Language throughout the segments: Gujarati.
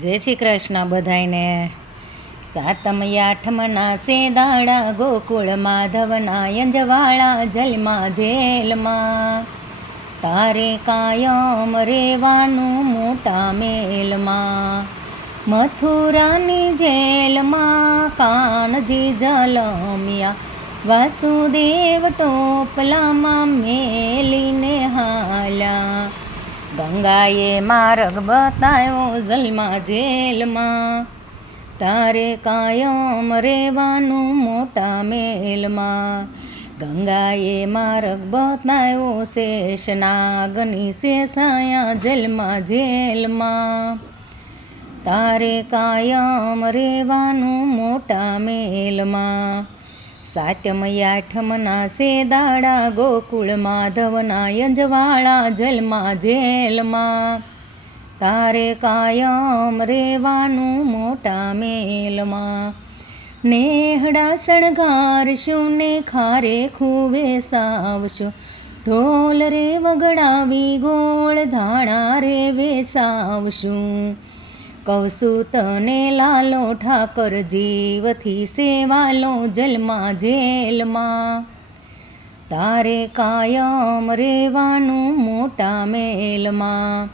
જય શ્રી કૃષ્ણ બધાયને. સાતમ આઠમના સેદાડા ગોકુળ, માધવના, યંજવાળા, જલમાં, જેલમાં. તારે કાયમ રેવાનું મોટા મેલમાં. મથુરાની જેલમાં કાનજી જલમિયા. વાસુદેવ ટોપલામાં મેલીને હાલ્યા. ગંગાએ માર્ગ બતાવ્યો જલમાં જેલમાં. તારે કાયમ રહેવાનું મોટા મેલમાં. ગંગાએ માર્ગ બતાવ્યો શેષનાગની શેષાયા જેલમાં જેલમાં. તારે કાયમ રહેવાનું મોટા મેલમાં. સાતમ આઠમના સેદાડા ગોકુળ માધવના યજવાળા જલમાં જેલમાં. તારે કાયમ રેવાનું મોટા મેલમાં. નેહડા શણગારશું, ને ખારે ખૂવે સાવશું. ઢોલ રે વગડાવી ગોળ, ધાણા રે વેસાવશું. કૌસુ તને લાલો ઠાકર જીવથી સેવાલો જલમાં જેલમાં. તારે કાયમ રેવાનું મોટા મેલમાં.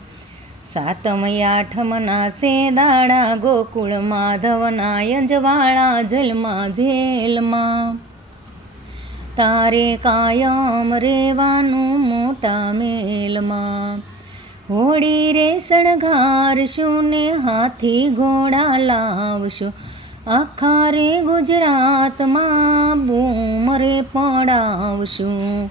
સાતમ આઠમના સેદાડા ગોકુળ માધવના યંજવાળા જલમાં જેલમાં. તારે કાયમ રેવાનું મોટા મેલમાં. હોળી રે શણગારશું ને હાથી ઘોડા લાવશું. આખા રે ગુજરાતમાં બૂમ રે પડાવશું.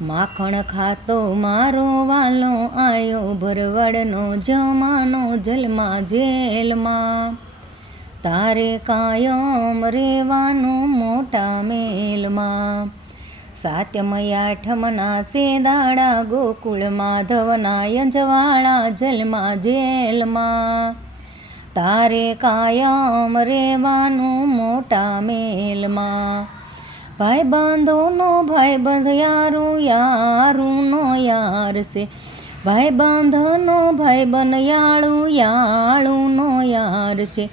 માખણ ખાતો મારો વાલો આયો ભરવડનો જમાનો જલમાં જેલમાં. તારે કાયમ રેવાનું મોટા મેલમાં. સાતમ સે દાડા ગોકુળ માધવના યંજવાળા જલમાં જેલમાં. તારે કાયમ રેવાનું મોટા મેલમાં. ભાઈ બાંધોનો ભાઈ બંધ યારું યારું નો યાર છે. ભાઈ બંધનો ભાઈ બનયાળું યાળું યાળું નો યાર છે.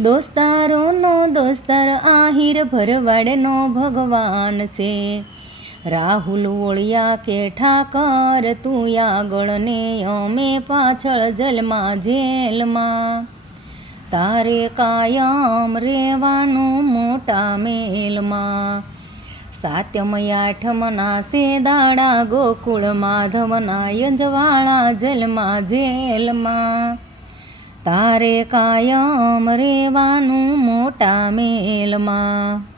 દોસ્તારોનો દોસ્તાર આહિર ભરવાડનો ભગવાન છે. રાહુલ ઓળિયા કે ઠાકર તું આગળ ને અમે પાછળ જલમાં, જેલમાં. તારે કાયમ રેવાનું મોટા મેલમાં. સાતમ આઠમના સેદાડા ગોકુળ માધવના યંજવાળા જલમાં, જેલમાં. તારે કાયમ રેવાનું મોટા મેલમાં.